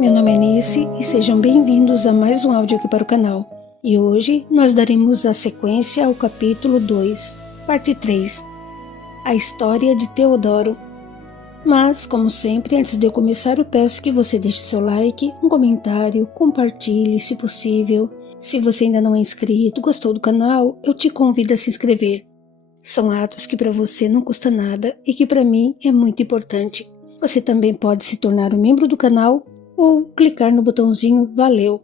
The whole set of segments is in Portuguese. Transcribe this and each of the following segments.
Meu nome é Nice e sejam bem-vindos a mais um áudio aqui para o canal. E hoje nós daremos a sequência ao capítulo 2, parte 3, a história de Teodoro. Mas, como sempre, antes de eu começar, eu peço que você deixe seu like, um comentário, compartilhe se possível. Se você ainda não é inscrito, gostou do canal, eu te convido a se inscrever. São atos que para você não custa nada e que para mim é muito importante. Você também pode se tornar um membro do canal ou clicar no botãozinho Valeu,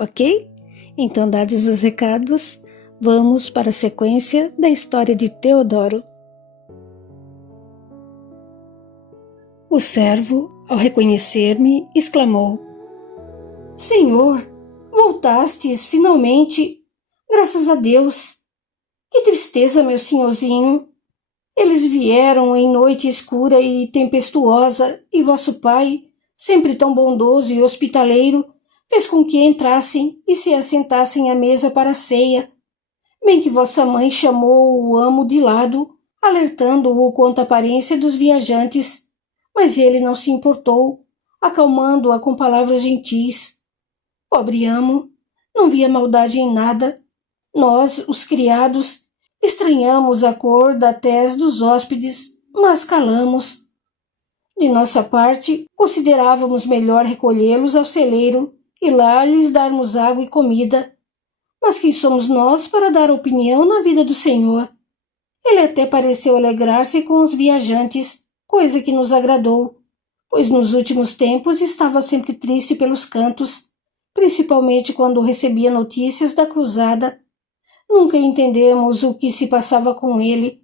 ok? Então, dados os recados, vamos para a sequência da história de Teodoro. O servo, ao reconhecer-me, exclamou: Senhor, voltastes finalmente, graças a Deus. Que tristeza, meu senhorzinho. Eles vieram em noite escura e tempestuosa, e vosso pai, sempre tão bondoso e hospitaleiro, fez com que entrassem e se assentassem à mesa para a ceia. Bem que vossa mãe chamou o amo de lado, alertando-o quanto à aparência dos viajantes, mas ele não se importou, acalmando-a com palavras gentis. Pobre amo, não via maldade em nada. Nós, os criados, estranhamos a cor da tez dos hóspedes, mas calamos. De nossa parte, considerávamos melhor recolhê-los ao celeiro e lá lhes darmos água e comida. Mas quem somos nós para dar opinião na vida do Senhor? Ele até pareceu alegrar-se com os viajantes, coisa que nos agradou, pois nos últimos tempos estava sempre triste pelos cantos, principalmente quando recebia notícias da cruzada. Nunca entendemos o que se passava com ele,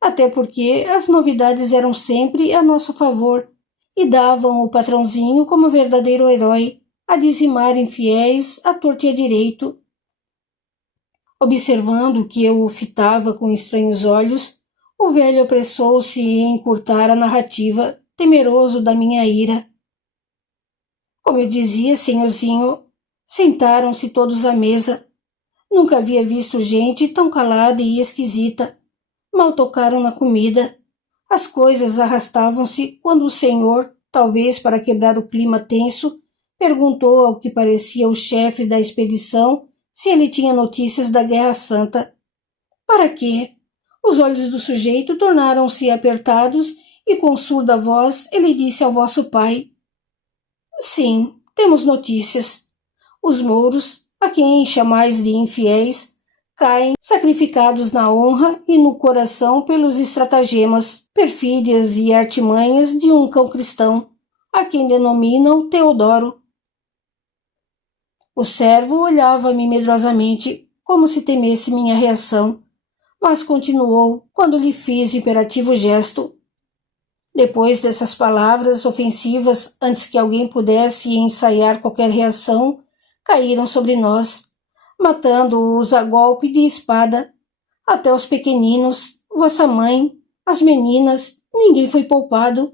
até porque as novidades eram sempre a nosso favor e davam o patrãozinho como verdadeiro herói a dizimar infiéis à torto e à direito. Observando que eu o fitava com estranhos olhos, o velho apressou-se em encurtar a narrativa, temeroso da minha ira. Como eu dizia, senhorzinho, sentaram-se todos à mesa. Nunca havia visto gente tão calada e esquisita. Mal tocaram na comida. As coisas arrastavam-se quando o senhor, talvez para quebrar o clima tenso, perguntou ao que parecia o chefe da expedição se ele tinha notícias da Guerra Santa. Para quê? Os olhos do sujeito tornaram-se apertados e com surda voz ele disse ao vosso pai: Sim, temos notícias. Os mouros, a quem chamais de infiéis, caem sacrificados na honra e no coração pelos estratagemas, perfídias e artimanhas de um cão cristão, a quem denominam Teodoro. O servo olhava-me medrosamente, como se temesse minha reação, mas continuou quando lhe fiz imperativo gesto. Depois dessas palavras ofensivas, antes que alguém pudesse ensaiar qualquer reação, caíram sobre nós, matando-os a golpe de espada. Até os pequeninos, vossa mãe, as meninas, ninguém foi poupado.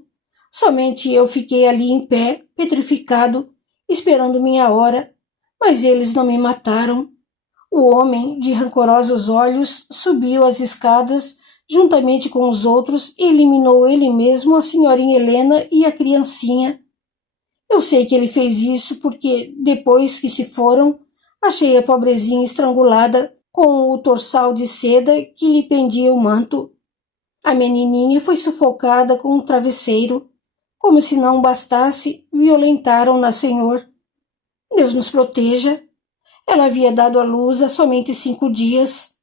Somente eu fiquei ali em pé, petrificado, esperando minha hora, mas eles não me mataram. O homem, de rancorosos olhos, subiu as escadas, juntamente com os outros, e eliminou ele mesmo a senhorinha Helena e a criancinha. Eu sei que ele fez isso porque, depois que se foram, achei a pobrezinha estrangulada com o torçal de seda que lhe pendia o manto. A menininha foi sufocada com um travesseiro. Como se não bastasse, violentaram-na, Senhor. Deus nos proteja. Ela havia dado à luz há somente 5 dias.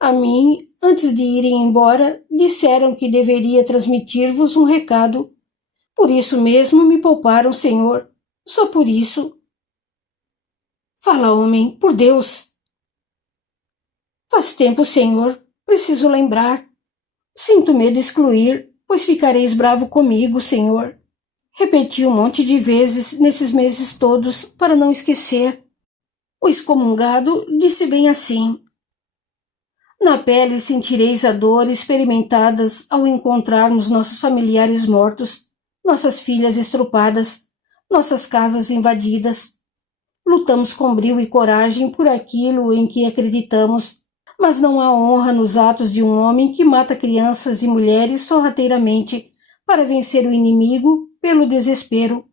A mim, antes de irem embora, disseram que deveria transmitir-vos um recado. Por isso mesmo me pouparam, Senhor. Só por isso. Fala, homem, por Deus. Faz tempo, Senhor. Preciso lembrar. Sinto medo de excluir, pois ficareis bravo comigo, Senhor. Repeti um monte de vezes nesses meses todos para não esquecer. O excomungado disse bem assim: Na pele sentireis a dor experimentadas ao encontrarmos nossos familiares mortos, nossas filhas estrupadas, nossas casas invadidas. Lutamos com brio e coragem por aquilo em que acreditamos, mas não há honra nos atos de um homem que mata crianças e mulheres sorrateiramente para vencer o inimigo pelo desespero.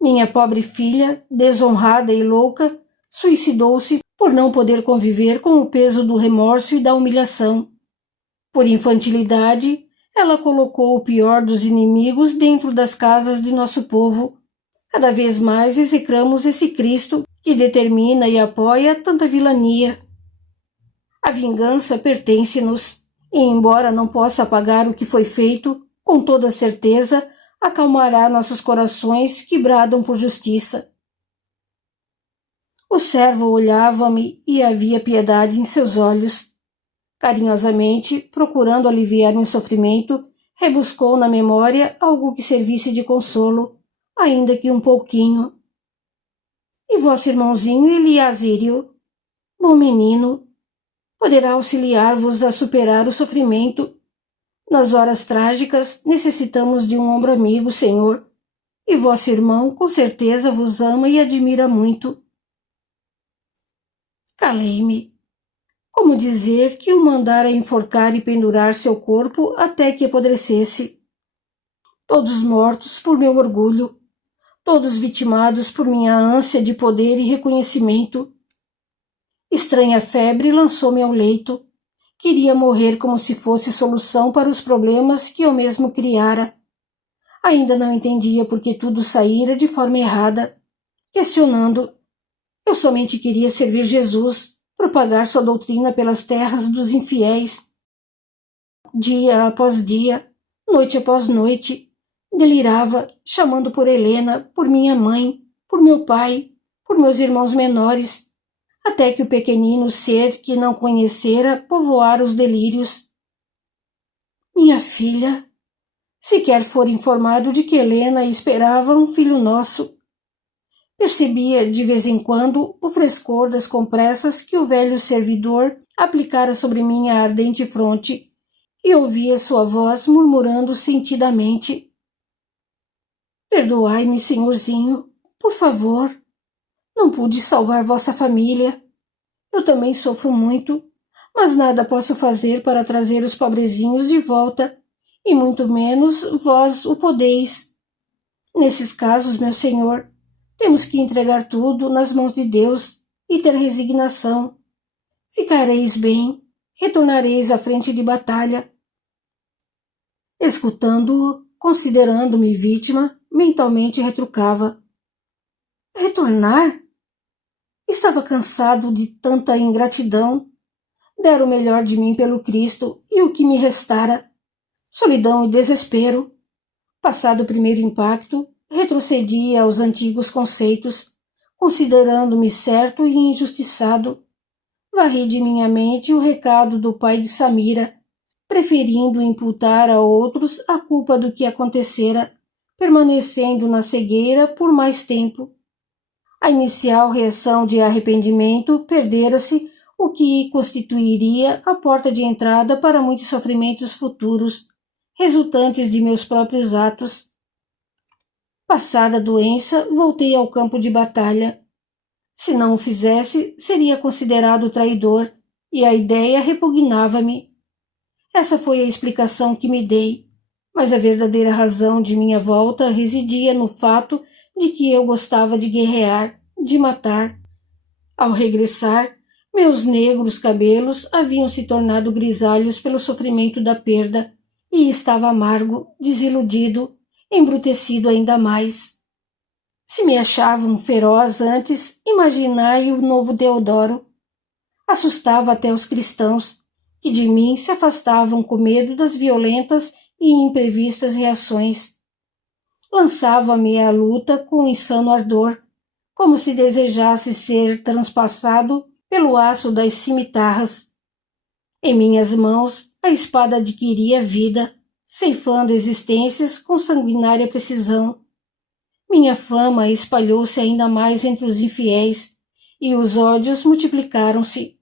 Minha pobre filha, desonrada e louca, suicidou-se por não poder conviver com o peso do remorso e da humilhação. Por infantilidade, ela colocou o pior dos inimigos dentro das casas de nosso povo. Cada vez mais execramos esse Cristo que determina e apoia tanta vilania. A vingança pertence-nos, e embora não possa apagar o que foi feito, com toda certeza acalmará nossos corações que bradam por justiça. O servo olhava-me e havia piedade em seus olhos. Carinhosamente, procurando aliviar meu sofrimento, rebuscou na memória algo que servisse de consolo, ainda que um pouquinho. E vosso irmãozinho Eliasírio, bom menino, poderá auxiliar-vos a superar o sofrimento. Nas horas trágicas necessitamos de um ombro amigo, Senhor, e vosso irmão com certeza vos ama e admira muito. Calei-me. Como dizer que o mandara enforcar e pendurar seu corpo até que apodrecesse? Todos mortos por meu orgulho, todos vitimados por minha ânsia de poder e reconhecimento. Estranha febre lançou-me ao leito. Queria morrer como se fosse solução para os problemas que eu mesmo criara. Ainda não entendia por que tudo saíra de forma errada. Questionando, eu somente queria servir Jesus, propagar sua doutrina pelas terras dos infiéis. Dia após dia, noite após noite, delirava, chamando por Helena, por minha mãe, por meu pai, por meus irmãos menores, até que o pequenino ser que não conhecera povoara os delírios. Minha filha, sequer fora informado de que Helena esperava um filho nosso. Percebia de vez em quando o frescor das compressas que o velho servidor aplicara sobre minha ardente fronte e ouvia sua voz murmurando sentidamente: Perdoai-me, senhorzinho, por favor. Não pude salvar vossa família. Eu também sofro muito, mas nada posso fazer para trazer os pobrezinhos de volta, e muito menos vós o podeis. Nesses casos, meu senhor, temos que entregar tudo nas mãos de Deus e ter resignação. Ficareis bem, retornareis à frente de batalha. Escutando-o, considerando-me vítima, mentalmente retrucava: Retornar? Estava cansado de tanta ingratidão. Dera o melhor de mim pelo Cristo e o que me restara? Solidão e desespero. Passado o primeiro impacto, retrocedi aos antigos conceitos, considerando-me certo e injustiçado. Varri de minha mente o recado do pai de Samira, preferindo imputar a outros a culpa do que acontecera, permanecendo na cegueira por mais tempo. A inicial reação de arrependimento perdera-se, o que constituiria a porta de entrada para muitos sofrimentos futuros, resultantes de meus próprios atos. Passada a doença, voltei ao campo de batalha. Se não o fizesse, seria considerado traidor, e a ideia repugnava-me. Essa foi a explicação que me dei, mas a verdadeira razão de minha volta residia no fato de que eu gostava de guerrear, de matar. Ao regressar, meus negros cabelos haviam se tornado grisalhos pelo sofrimento da perda, e estava amargo, desiludido, embrutecido ainda mais. Se me achavam feroz antes, imaginai o novo Deodoro. Assustava até os cristãos, que de mim se afastavam com medo das violentas e imprevistas reações. Lançava-me à luta com insano ardor, como se desejasse ser transpassado pelo aço das cimitarras. Em minhas mãos, a espada adquiria vida, ceifando existências com sanguinária precisão. Minha fama espalhou-se ainda mais entre os infiéis, e os ódios multiplicaram-se.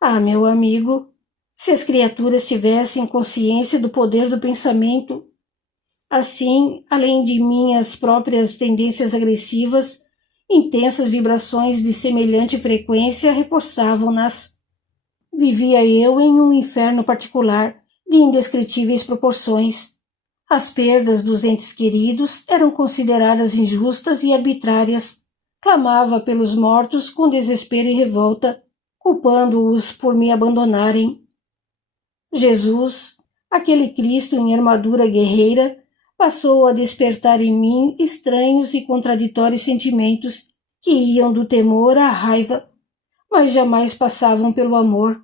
Ah, meu amigo, se as criaturas tivessem consciência do poder do pensamento, assim, além de minhas próprias tendências agressivas, intensas vibrações de semelhante frequência reforçavam-nas. Vivia eu em um inferno particular, de indescritíveis proporções. As perdas dos entes queridos eram consideradas injustas e arbitrárias. Clamava pelos mortos com desespero e revolta, culpando-os por me abandonarem. Jesus, aquele Cristo em armadura guerreira, passou a despertar em mim estranhos e contraditórios sentimentos que iam do temor à raiva, mas jamais passavam pelo amor.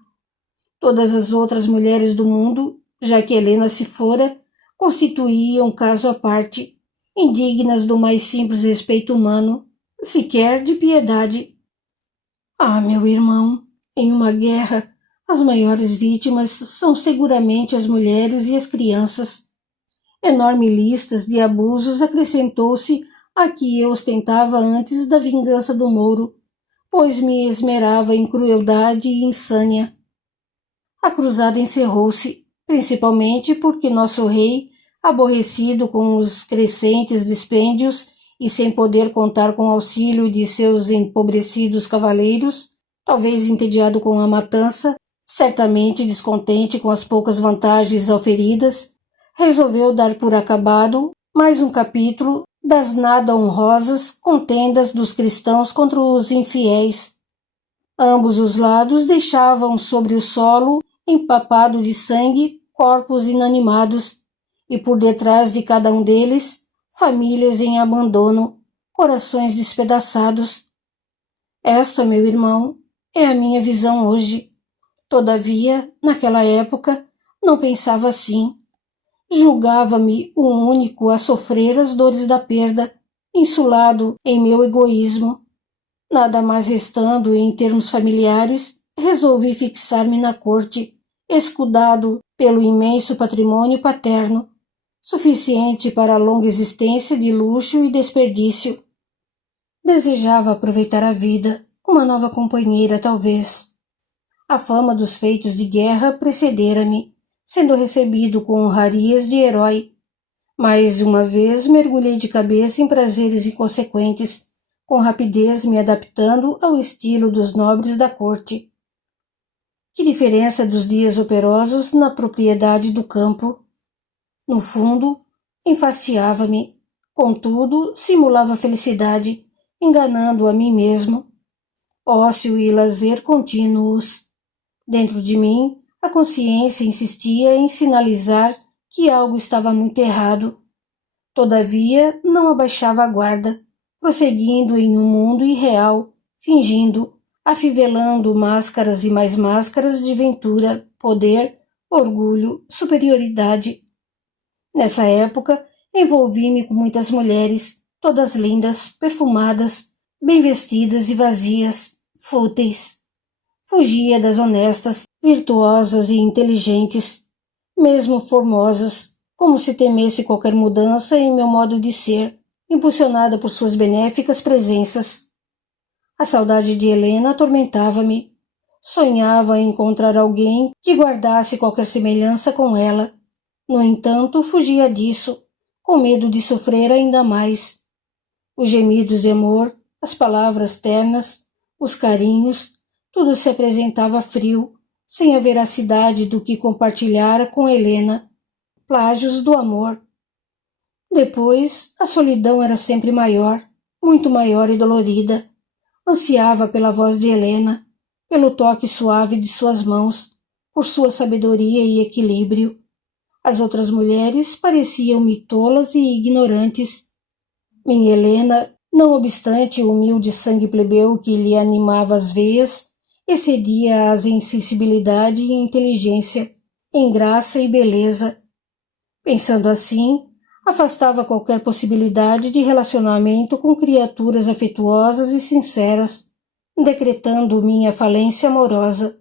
Todas as outras mulheres do mundo, já que Helena se fora, constituíam caso à parte, indignas do mais simples respeito humano, sequer de piedade. Ah, meu irmão, em uma guerra, as maiores vítimas são seguramente as mulheres e as crianças. Enorme listas de abusos acrescentou-se a que eu ostentava antes da vingança do Mouro, pois me esmerava em crueldade e insânia. A cruzada encerrou-se, principalmente porque nosso rei, aborrecido com os crescentes dispêndios e sem poder contar com o auxílio de seus empobrecidos cavaleiros, talvez entediado com a matança, certamente descontente com as poucas vantagens auferidas, resolveu dar por acabado mais um capítulo das nada honrosas contendas dos cristãos contra os infiéis. Ambos os lados deixavam sobre o solo, empapado de sangue, corpos inanimados, e por detrás de cada um deles, famílias em abandono, corações despedaçados. Esta, meu irmão, é a minha visão hoje. Todavia, naquela época, não pensava assim. Julgava-me o único a sofrer as dores da perda, insulado em meu egoísmo. Nada mais restando em termos familiares, resolvi fixar-me na corte, escudado pelo imenso patrimônio paterno, suficiente para a longa existência de luxo e desperdício. Desejava aproveitar a vida, uma nova companheira talvez. A fama dos feitos de guerra precedera-me, sendo recebido com honrarias de herói. Mais uma vez mergulhei de cabeça em prazeres inconsequentes, com rapidez me adaptando ao estilo dos nobres da corte. Que diferença dos dias operosos na propriedade do campo! No fundo, enfastiava-me, contudo, simulava felicidade, enganando a mim mesmo. Ócio e lazer contínuos. Dentro de mim, a consciência insistia em sinalizar que algo estava muito errado. Todavia, não abaixava a guarda, prosseguindo em um mundo irreal, fingindo, afivelando máscaras e mais máscaras de ventura, poder, orgulho, superioridade. Nessa época, envolvi-me com muitas mulheres, todas lindas, perfumadas, bem vestidas e vazias, fúteis. Fugia das honestas, virtuosas e inteligentes, mesmo formosas, como se temesse qualquer mudança em meu modo de ser, impulsionada por suas benéficas presenças. A saudade de Helena atormentava-me. Sonhava em encontrar alguém que guardasse qualquer semelhança com ela. No entanto, fugia disso, com medo de sofrer ainda mais. Os gemidos de amor, as palavras ternas, os carinhos, tudo se apresentava frio, sem a veracidade do que compartilhara com Helena, plágios do amor. Depois, a solidão era sempre maior, muito maior e dolorida. Ansiava pela voz de Helena, pelo toque suave de suas mãos, por sua sabedoria e equilíbrio. As outras mulheres pareciam-me tolas e ignorantes. Minha Helena, não obstante o humilde sangue plebeu que lhe animava as veias, excedia-as em sensibilidade e inteligência, em graça e beleza. Pensando assim, afastava qualquer possibilidade de relacionamento com criaturas afetuosas e sinceras, decretando minha falência amorosa.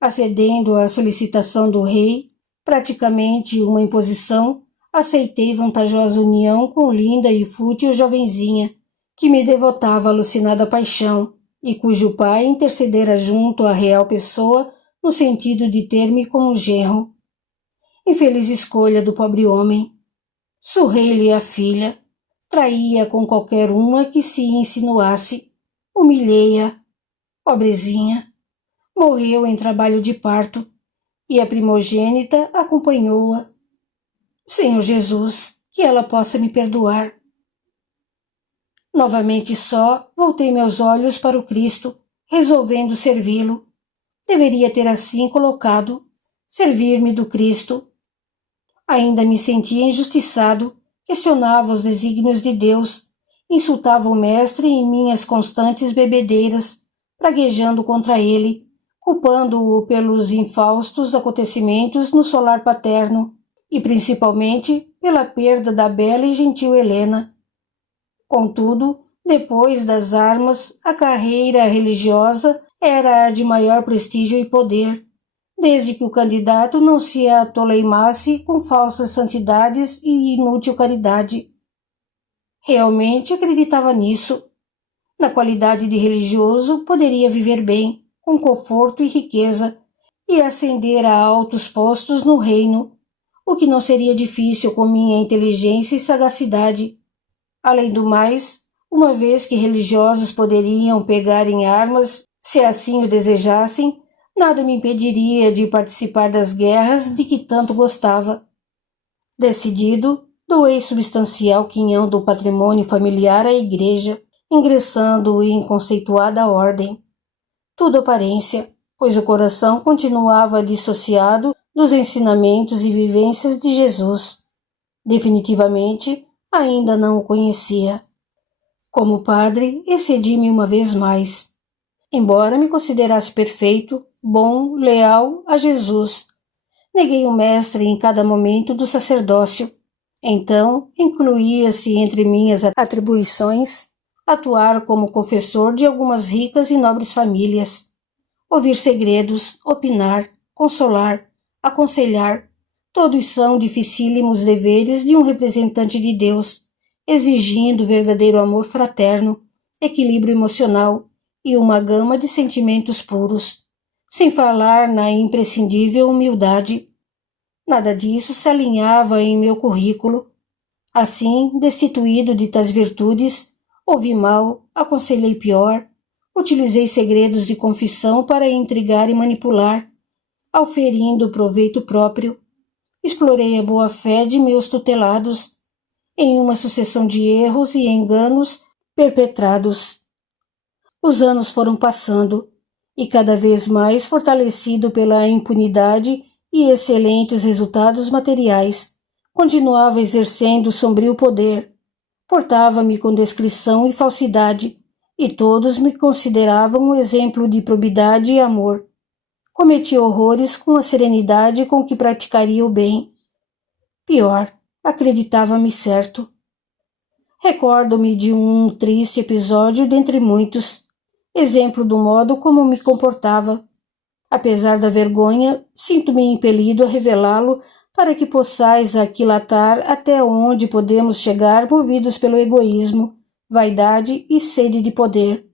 Acedendo à solicitação do rei, praticamente uma imposição, aceitei vantajosa união com linda e fútil jovenzinha, que me devotava alucinada paixão, e cujo pai intercedera junto à real pessoa no sentido de ter-me como genro. Infeliz escolha do pobre homem. Surrei-lhe a filha, traía com qualquer uma que se insinuasse, humilhei-a, pobrezinha. Morreu em trabalho de parto, e a primogênita acompanhou-a. Senhor Jesus, que ela possa me perdoar. Novamente só, voltei meus olhos para o Cristo, resolvendo servi-lo. Deveria ter assim colocado, servir-me do Cristo. Ainda me sentia injustiçado, questionava os desígnios de Deus, insultava o Mestre em minhas constantes bebedeiras, praguejando contra ele, culpando-o pelos infaustos acontecimentos no solar paterno e principalmente pela perda da bela e gentil Helena. Contudo, depois das armas, a carreira religiosa era a de maior prestígio e poder, desde que o candidato não se atoleimasse com falsas santidades e inútil caridade. Realmente acreditava nisso. Na qualidade de religioso, poderia viver bem, com conforto e riqueza, e ascender a altos postos no reino, o que não seria difícil com minha inteligência e sagacidade. Além do mais, uma vez que religiosos poderiam pegar em armas, se assim o desejassem, nada me impediria de participar das guerras de que tanto gostava. Decidido, doei substancial quinhão do patrimônio familiar à igreja, ingressando em conceituada ordem. Tudo aparência, pois o coração continuava dissociado dos ensinamentos e vivências de Jesus. Definitivamente, ainda não o conhecia. Como padre, excedi-me uma vez mais. Embora me considerasse perfeito, bom, leal a Jesus, neguei o mestre em cada momento do sacerdócio. Então, incluía-se entre minhas atribuições atuar como confessor de algumas ricas e nobres famílias, ouvir segredos, opinar, consolar, aconselhar. Todos são dificílimos deveres de um representante de Deus, exigindo verdadeiro amor fraterno, equilíbrio emocional e uma gama de sentimentos puros, sem falar na imprescindível humildade. Nada disso se alinhava em meu currículo. Assim, destituído de tais virtudes, ouvi mal, aconselhei pior, utilizei segredos de confissão para intrigar e manipular, auferindo proveito próprio. Explorei a boa-fé de meus tutelados em uma sucessão de erros e enganos perpetrados. Os anos foram passando, e cada vez mais fortalecido pela impunidade e excelentes resultados materiais, continuava exercendo sombrio poder. Portava-me com descrição e falsidade, e todos me consideravam um exemplo de probidade e amor. Cometi horrores com a serenidade com que praticaria o bem. Pior, acreditava-me certo. Recordo-me de um triste episódio dentre muitos, exemplo do modo como me comportava. Apesar da vergonha, sinto-me impelido a revelá-lo para que possais aquilatar até onde podemos chegar movidos pelo egoísmo, vaidade e sede de poder.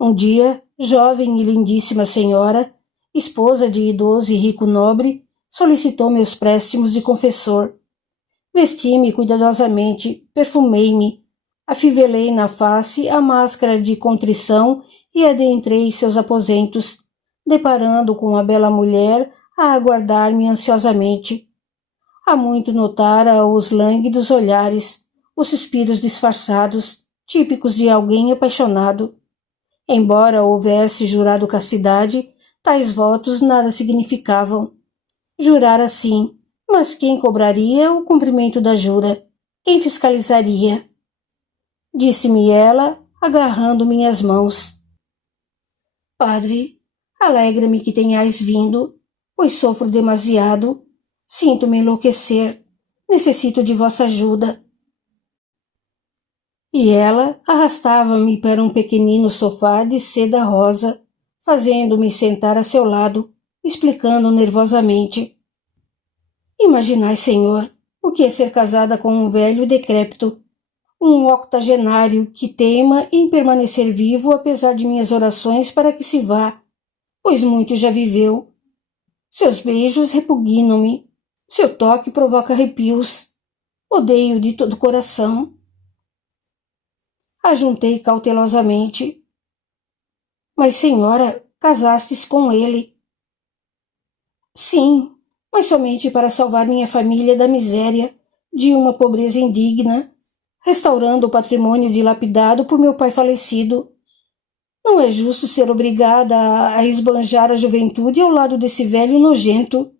Um dia, jovem e lindíssima senhora, esposa de idoso e rico nobre, solicitou meus préstimos de confessor. Vesti-me cuidadosamente, perfumei-me, afivelei na face a máscara de contrição e adentrei seus aposentos, deparando com a bela mulher a aguardar-me ansiosamente. Há muito notara os lânguidos olhares, os suspiros disfarçados, típicos de alguém apaixonado. Embora houvesse jurado castidade, tais votos nada significavam. Jurara sim, mas quem cobraria o cumprimento da jura? Quem fiscalizaria? Disse-me ela, agarrando minhas mãos. Padre, alegra-me que tenhais vindo, pois sofro demasiado. Sinto-me enlouquecer. Necessito de vossa ajuda. E ela arrastava-me para um pequenino sofá de seda rosa, fazendo-me sentar a seu lado, explicando nervosamente. Imaginai, senhor, o que é ser casada com um velho decrépito, um octogenário que teima em permanecer vivo apesar de minhas orações para que se vá, pois muito já viveu. Seus beijos repugnam-me, seu toque provoca arrepios. Odeio de todo o coração. Ajuntei cautelosamente. Mas, senhora, casastes com ele. Sim, mas somente para salvar minha família da miséria, de uma pobreza indigna, restaurando o patrimônio dilapidado por meu pai falecido. Não é justo ser obrigada a esbanjar a juventude ao lado desse velho nojento.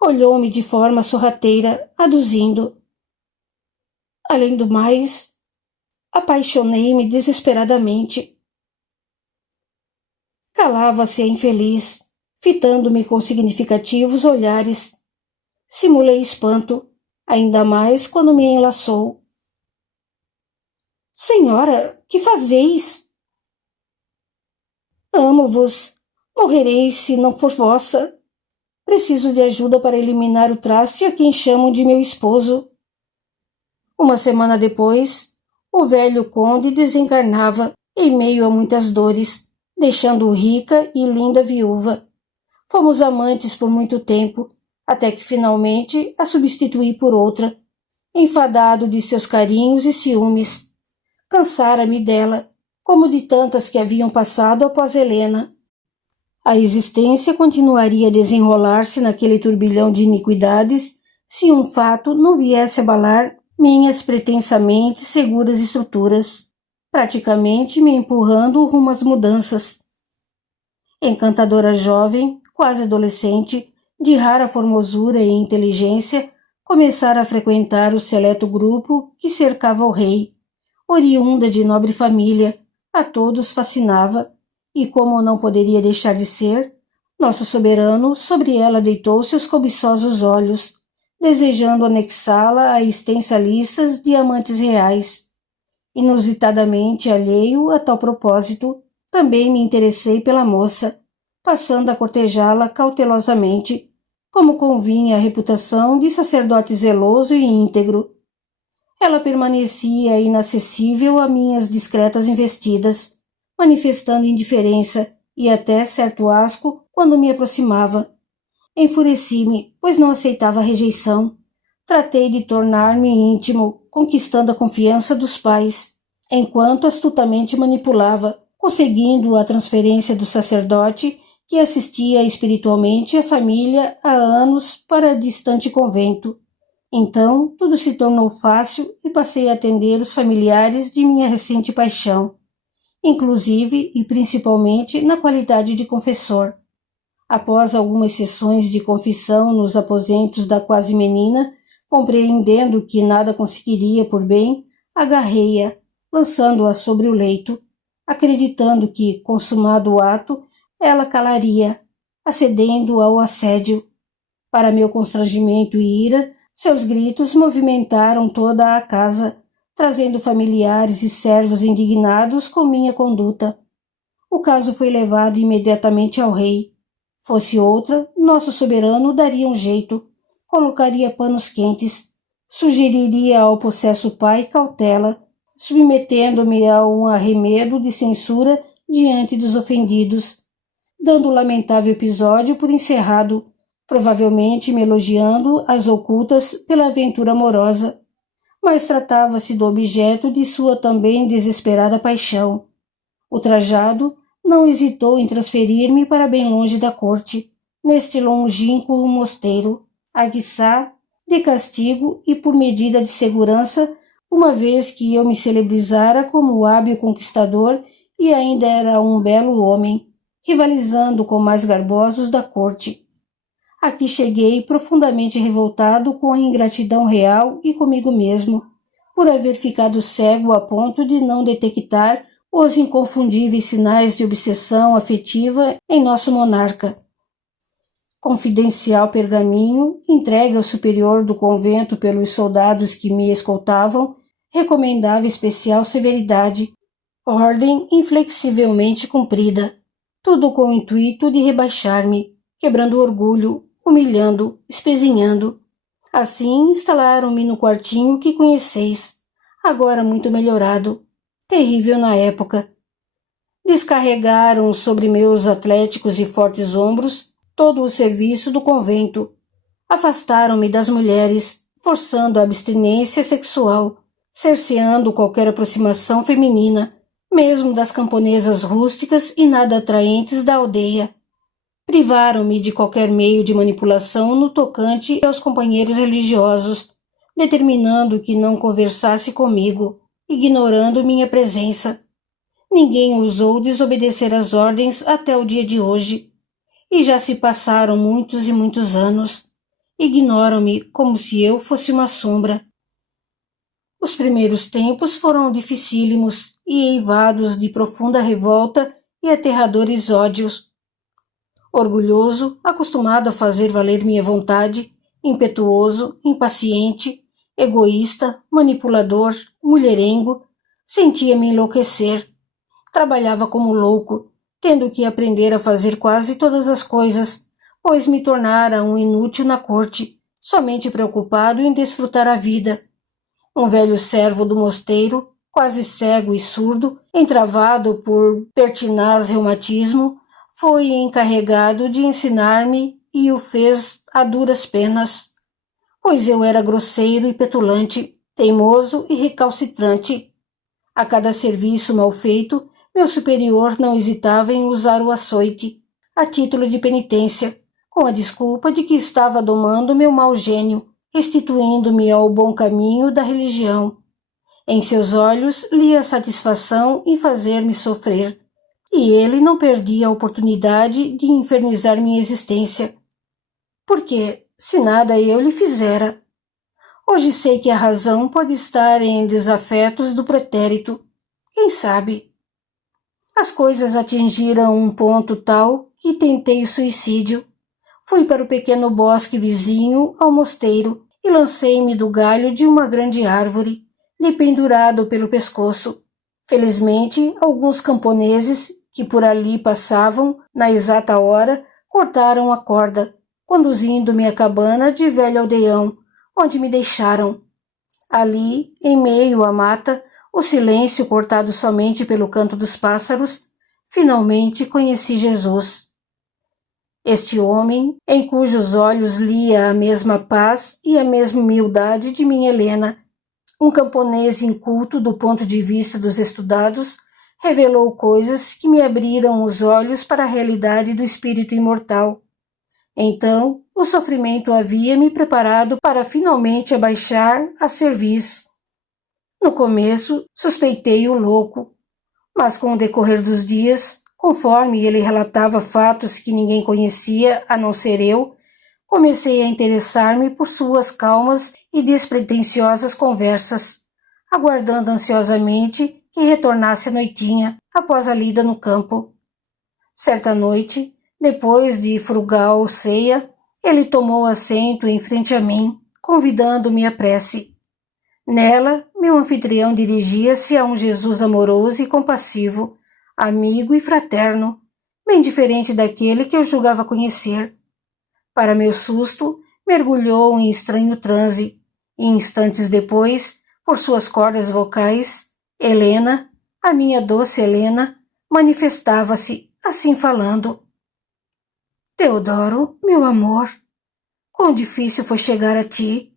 Olhou-me de forma sorrateira, aduzindo: além do mais, apaixonei-me desesperadamente. Calava-se a infeliz, fitando-me com significativos olhares. Simulei espanto, ainda mais quando me enlaçou. Senhora, que fazeis? Amo-vos. Morrereis se não for vossa. Preciso de ajuda para eliminar o traste a quem chamam de meu esposo. Uma semana depois, o velho conde desencarnava em meio a muitas dores, deixando-o rica e linda viúva. Fomos amantes por muito tempo, até que finalmente a substituí por outra, enfadado de seus carinhos e ciúmes. Cansara-me dela, como de tantas que haviam passado após Helena. A existência continuaria a desenrolar-se naquele turbilhão de iniquidades se um fato não viesse abalar minhas pretensamente seguras estruturas, praticamente me empurrando rumo às mudanças. Encantadora jovem, quase adolescente, de rara formosura e inteligência, começara a frequentar o seleto grupo que cercava o rei. Oriunda de nobre família, a todos fascinava, e como não poderia deixar de ser, nosso soberano sobre ela deitou seus cobiçosos olhos, desejando anexá-la à extensa lista de amantes reais. Inusitadamente alheio a tal propósito, também me interessei pela moça, passando a cortejá-la cautelosamente, como convinha à reputação de sacerdote zeloso e íntegro. Ela permanecia inacessível a minhas discretas investidas, manifestando indiferença e até certo asco quando me aproximava. Enfureci-me, pois não aceitava a rejeição. Tratei de tornar-me íntimo, conquistando a confiança dos pais, enquanto astutamente manipulava, conseguindo a transferência do sacerdote que assistia espiritualmente a família há anos para distante convento. Então, tudo se tornou fácil e passei a atender os familiares de minha recente paixão, inclusive e principalmente na qualidade de confessor. Após algumas sessões de confissão nos aposentos da quase menina, compreendendo que nada conseguiria por bem, agarrei-a, lançando-a sobre o leito, acreditando que, consumado o ato, ela calaria, acedendo ao assédio. Para meu constrangimento e ira, seus gritos movimentaram toda a casa, trazendo familiares e servos indignados com minha conduta. O caso foi levado imediatamente ao rei. Fosse outra, nosso soberano daria um jeito, colocaria panos quentes, sugeriria ao possesso pai cautela, submetendo-me a um arremedo de censura diante dos ofendidos, dando o lamentável episódio por encerrado, provavelmente me elogiando as ocultas pela aventura amorosa, mas tratava-se do objeto de sua também desesperada paixão. Ultrajado, não hesitou em transferir-me para bem longe da corte, neste longínquo mosteiro, aguiçá, de castigo e por medida de segurança, uma vez que eu me celebrizara como hábil conquistador e ainda era um belo homem, rivalizando com mais garbosos da corte. Aqui cheguei profundamente revoltado com a ingratidão real e comigo mesmo, por haver ficado cego a ponto de não detectar os inconfundíveis sinais de obsessão afetiva em nosso monarca. Confidencial pergaminho, entregue ao superior do convento pelos soldados que me escoltavam, recomendava especial severidade, ordem inflexivelmente cumprida, tudo com o intuito de rebaixar-me, quebrando o orgulho, humilhando, espezinhando. Assim instalaram-me no quartinho que conheceis, agora muito melhorado, terrível na época. Descarregaram sobre meus atléticos e fortes ombros todo o serviço do convento. Afastaram-me das mulheres, forçando a abstinência sexual, cerceando qualquer aproximação feminina, mesmo das camponesas rústicas e nada atraentes da aldeia. Privaram-me de qualquer meio de manipulação no tocante aos companheiros religiosos, determinando que não conversasse comigo, ignorando minha presença. Ninguém ousou desobedecer às ordens até o dia de hoje, e já se passaram muitos e muitos anos. Ignoram-me como se eu fosse uma sombra. Os primeiros tempos foram dificílimos e eivados de profunda revolta e aterradores ódios. Orgulhoso, acostumado a fazer valer minha vontade, impetuoso, impaciente, egoísta, manipulador, mulherengo, sentia-me enlouquecer. Trabalhava como louco, tendo que aprender a fazer quase todas as coisas, pois me tornara um inútil na corte, somente preocupado em desfrutar a vida. Um velho servo do mosteiro, quase cego e surdo, entravado por pertinaz reumatismo, foi encarregado de ensinar-me e o fez a duras penas, pois eu era grosseiro e petulante, teimoso e recalcitrante. A cada serviço mal feito, meu superior não hesitava em usar o açoite, a título de penitência, com a desculpa de que estava domando meu mau gênio, restituindo-me ao bom caminho da religião. Em seus olhos lia satisfação em fazer-me sofrer, e ele não perdia a oportunidade de infernizar minha existência. Porque, se nada eu lhe fizera. Hoje sei que a razão pode estar em desafetos do pretérito. Quem sabe? As coisas atingiram um ponto tal que tentei o suicídio. Fui para o pequeno bosque vizinho ao mosteiro e lancei-me do galho de uma grande árvore, dependurado pelo pescoço. Felizmente, alguns camponeses que por ali passavam, na exata hora, cortaram a corda, conduzindo-me à cabana de velho aldeão, onde me deixaram. Ali, em meio à mata, o silêncio cortado somente pelo canto dos pássaros, finalmente conheci Jesus. Este homem, em cujos olhos lia a mesma paz e a mesma humildade de minha Helena, um camponês inculto do ponto de vista dos estudados, revelou coisas que me abriram os olhos para a realidade do espírito imortal. Então, o sofrimento havia me preparado para finalmente abaixar a cerviz. No começo, suspeitei-o louco, mas com o decorrer dos dias, conforme ele relatava fatos que ninguém conhecia a não ser eu, comecei a interessar-me por suas calmas e despretensiosas conversas, aguardando ansiosamente que retornasse a noitinha após a lida no campo. Certa noite, depois de frugal ceia, ele tomou assento em frente a mim, convidando-me à prece. Nela, meu anfitrião dirigia-se a um Jesus amoroso e compassivo, amigo e fraterno, bem diferente daquele que eu julgava conhecer. Para meu susto, mergulhou em estranho transe, e instantes depois, por suas cordas vocais, Helena, a minha doce Helena, manifestava-se, assim falando. Teodoro, meu amor, quão difícil foi chegar a ti.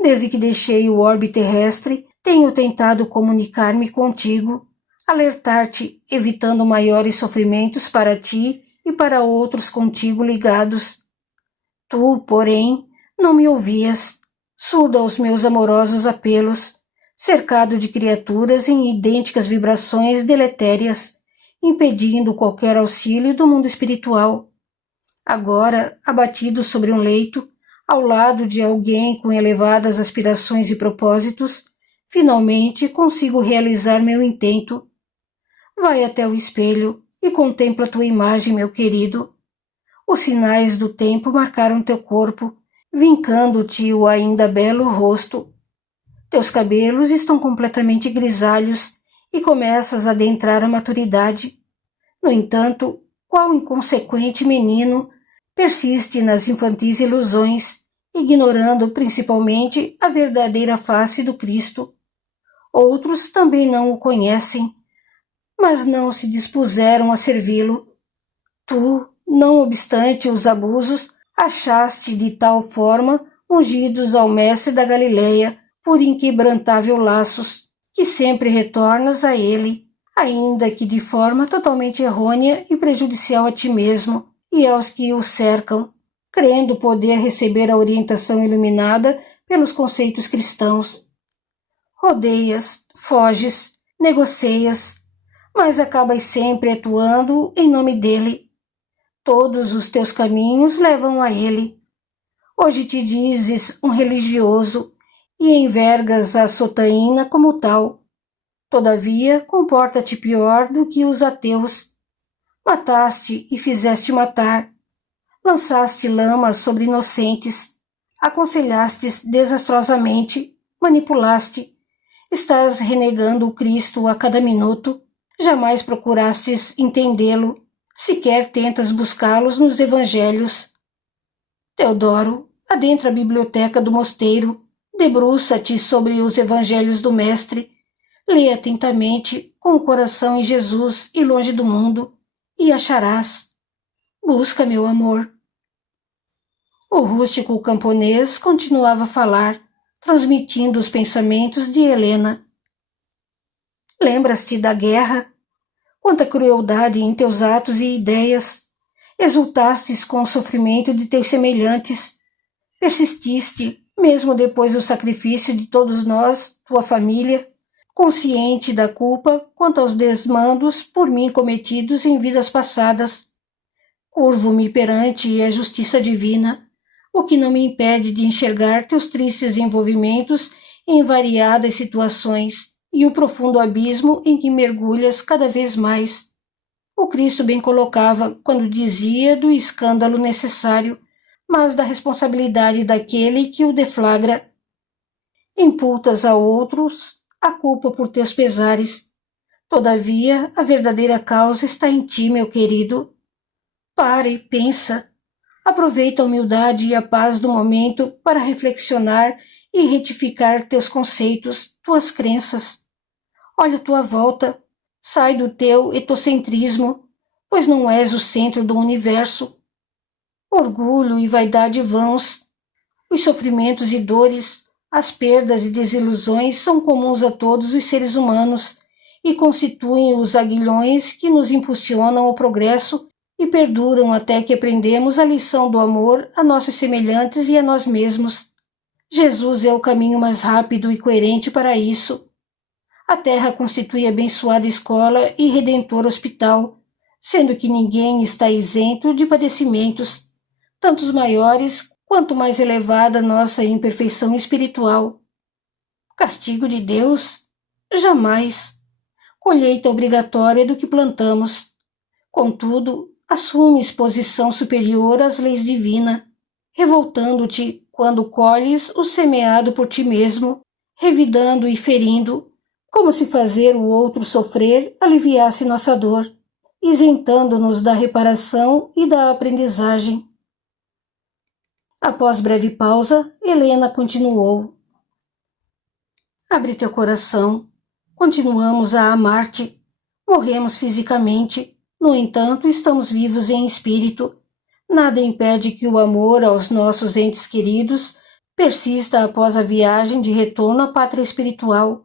Desde que deixei o orbe terrestre, tenho tentado comunicar-me contigo, alertar-te, evitando maiores sofrimentos para ti e para outros contigo ligados. Tu, porém, não me ouvias, surdo aos meus amorosos apelos, cercado de criaturas em idênticas vibrações deletérias, impedindo qualquer auxílio do mundo espiritual. Agora, abatido sobre um leito, ao lado de alguém com elevadas aspirações e propósitos, finalmente consigo realizar meu intento. Vai até o espelho e contempla tua imagem, meu querido. Os sinais do tempo marcaram teu corpo, vincando-te o ainda belo rosto. Teus cabelos estão completamente grisalhos e começas a adentrar a maturidade. No entanto, qual inconsequente menino persiste nas infantis ilusões, ignorando principalmente a verdadeira face do Cristo. Outros também não o conhecem, mas não se dispuseram a servi-lo. Tu, não obstante os abusos, achaste de tal forma ungidos ao mestre da Galileia por inquebrantável laços, que sempre retornas a ele, ainda que de forma totalmente errônea e prejudicial a ti mesmo e aos que o cercam, crendo poder receber a orientação iluminada pelos conceitos cristãos. Rodeias, foges, negocias, mas acabas sempre atuando em nome dele. Todos os teus caminhos levam a ele. Hoje te dizes um religioso e envergas a sotaína como tal. Todavia, comporta-te pior do que os ateus. Mataste e fizeste matar. Lançaste lama sobre inocentes. Aconselhastes desastrosamente. Manipulaste. Estás renegando o Cristo a cada minuto. Jamais procurastes entendê-lo. Sequer tentas buscá-los nos evangelhos. Teodoro, adentra a biblioteca do mosteiro. Debruça-te sobre os evangelhos do Mestre. Lê atentamente, com o coração em Jesus e longe do mundo, e acharás. Busca, meu amor. O rústico camponês continuava a falar, transmitindo os pensamentos de Helena. Lembras-te da guerra? Quanta crueldade em teus atos e ideias! Exultastes com o sofrimento de teus semelhantes. Persististe, mesmo depois do sacrifício de todos nós, tua família, consciente da culpa quanto aos desmandos por mim cometidos em vidas passadas. Curvo-me perante a justiça divina, o que não me impede de enxergar teus tristes envolvimentos em variadas situações e o profundo abismo em que mergulhas cada vez mais. O Cristo bem colocava quando dizia do escândalo necessário, mas da responsabilidade daquele que o deflagra. Imputas a outros a culpa por teus pesares. Todavia, a verdadeira causa está em ti, meu querido. Para e pensa. Aproveita a humildade e a paz do momento para reflexionar e retificar teus conceitos, tuas crenças. Olha à tua volta. Sai do teu etocentrismo, pois não és o centro do universo. Orgulho e vaidade vãos. Os sofrimentos e dores, as perdas e desilusões são comuns a todos os seres humanos e constituem os aguilhões que nos impulsionam ao progresso e perduram até que aprendemos a lição do amor a nossos semelhantes e a nós mesmos. Jesus é o caminho mais rápido e coerente para isso. A terra constitui abençoada escola e redentor hospital, sendo que ninguém está isento de padecimentos, tantos maiores quanto mais elevada nossa imperfeição espiritual. Castigo de Deus? Jamais. Colheita obrigatória do que plantamos. Contudo, assumes posição superior às leis divinas, revoltando-te quando colhes o semeado por ti mesmo, revidando e ferindo, como se fazer o outro sofrer aliviasse nossa dor, isentando-nos da reparação e da aprendizagem. Após breve pausa, Helena continuou. Abre teu coração. Continuamos a amar-te. Morremos fisicamente, no entanto, estamos vivos em espírito. Nada impede que o amor aos nossos entes queridos persista após a viagem de retorno à pátria espiritual.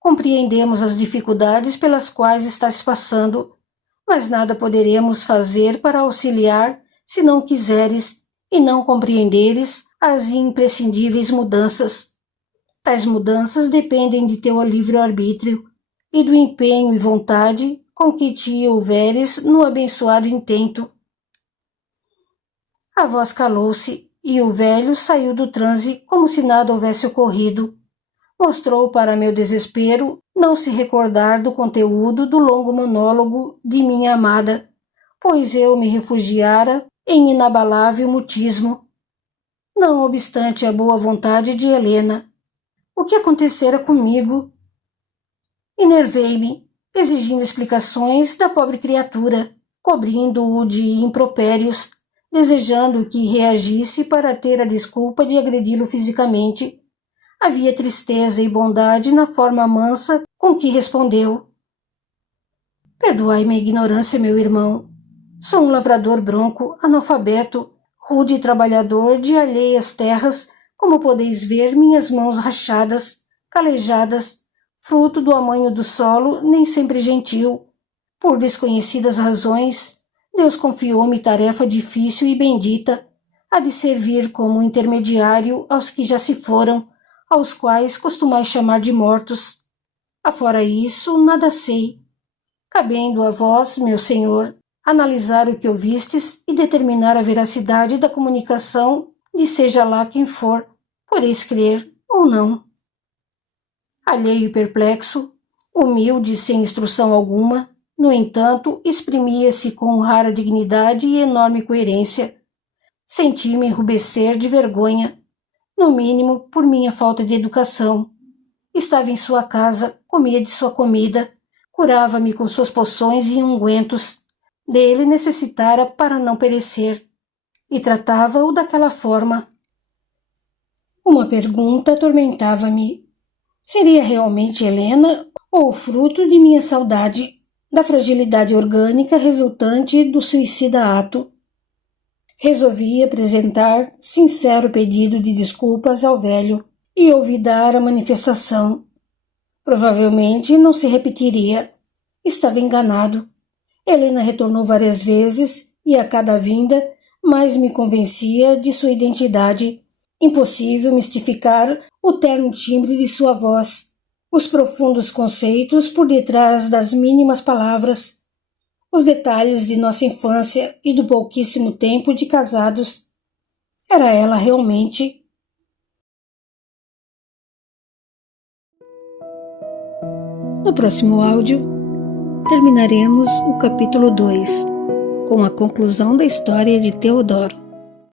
Compreendemos as dificuldades pelas quais estás passando, mas nada poderemos fazer para auxiliar se não quiseres e não compreenderes as imprescindíveis mudanças. Tais mudanças dependem de teu livre-arbítrio e do empenho e vontade com que te houveres no abençoado intento. A voz calou-se e o velho saiu do transe como se nada houvesse ocorrido. Mostrou para meu desespero não se recordar do conteúdo do longo monólogo de minha amada, pois eu me refugiara em inabalável mutismo. Não obstante a boa vontade de Helena, o que acontecera comigo? Enervei-me, exigindo explicações da pobre criatura, cobrindo-o de impropérios, desejando que reagisse para ter a desculpa de agredi-lo fisicamente. Havia tristeza e bondade na forma mansa com que respondeu. Perdoai minha ignorância, meu irmão. Sou um lavrador bronco, analfabeto, rude e trabalhador de alheias terras, como podeis ver minhas mãos rachadas, calejadas, fruto do amanho do solo nem sempre gentil. Por desconhecidas razões, Deus confiou-me tarefa difícil e bendita, a de servir como intermediário aos que já se foram, aos quais costumais chamar de mortos. Afora isso, nada sei. Cabendo a vós, meu senhor, analisar o que ouvistes e determinar a veracidade da comunicação de seja lá quem for, podeis crer ou não. Alheio e perplexo, humilde sem instrução alguma, no entanto, exprimia-se com rara dignidade e enorme coerência. Senti-me enrubescer de vergonha, no mínimo por minha falta de educação. Estava em sua casa, comia de sua comida, curava-me com suas poções e ungüentos. Dele necessitara para não perecer, e tratava-o daquela forma. Uma pergunta atormentava-me. Seria realmente Helena ou fruto de minha saudade, da fragilidade orgânica resultante do suicida ato? Resolvi apresentar sincero pedido de desculpas ao velho e olvidar a manifestação. Provavelmente não se repetiria. Estava enganado. Helena retornou várias vezes e a cada vinda mais me convencia de sua identidade. Impossível mistificar o terno timbre de sua voz, os profundos conceitos por detrás das mínimas palavras, os detalhes de nossa infância e do pouquíssimo tempo de casados. Era ela realmente. No próximo áudio, terminaremos o capítulo 2, com a conclusão da história de Teodoro.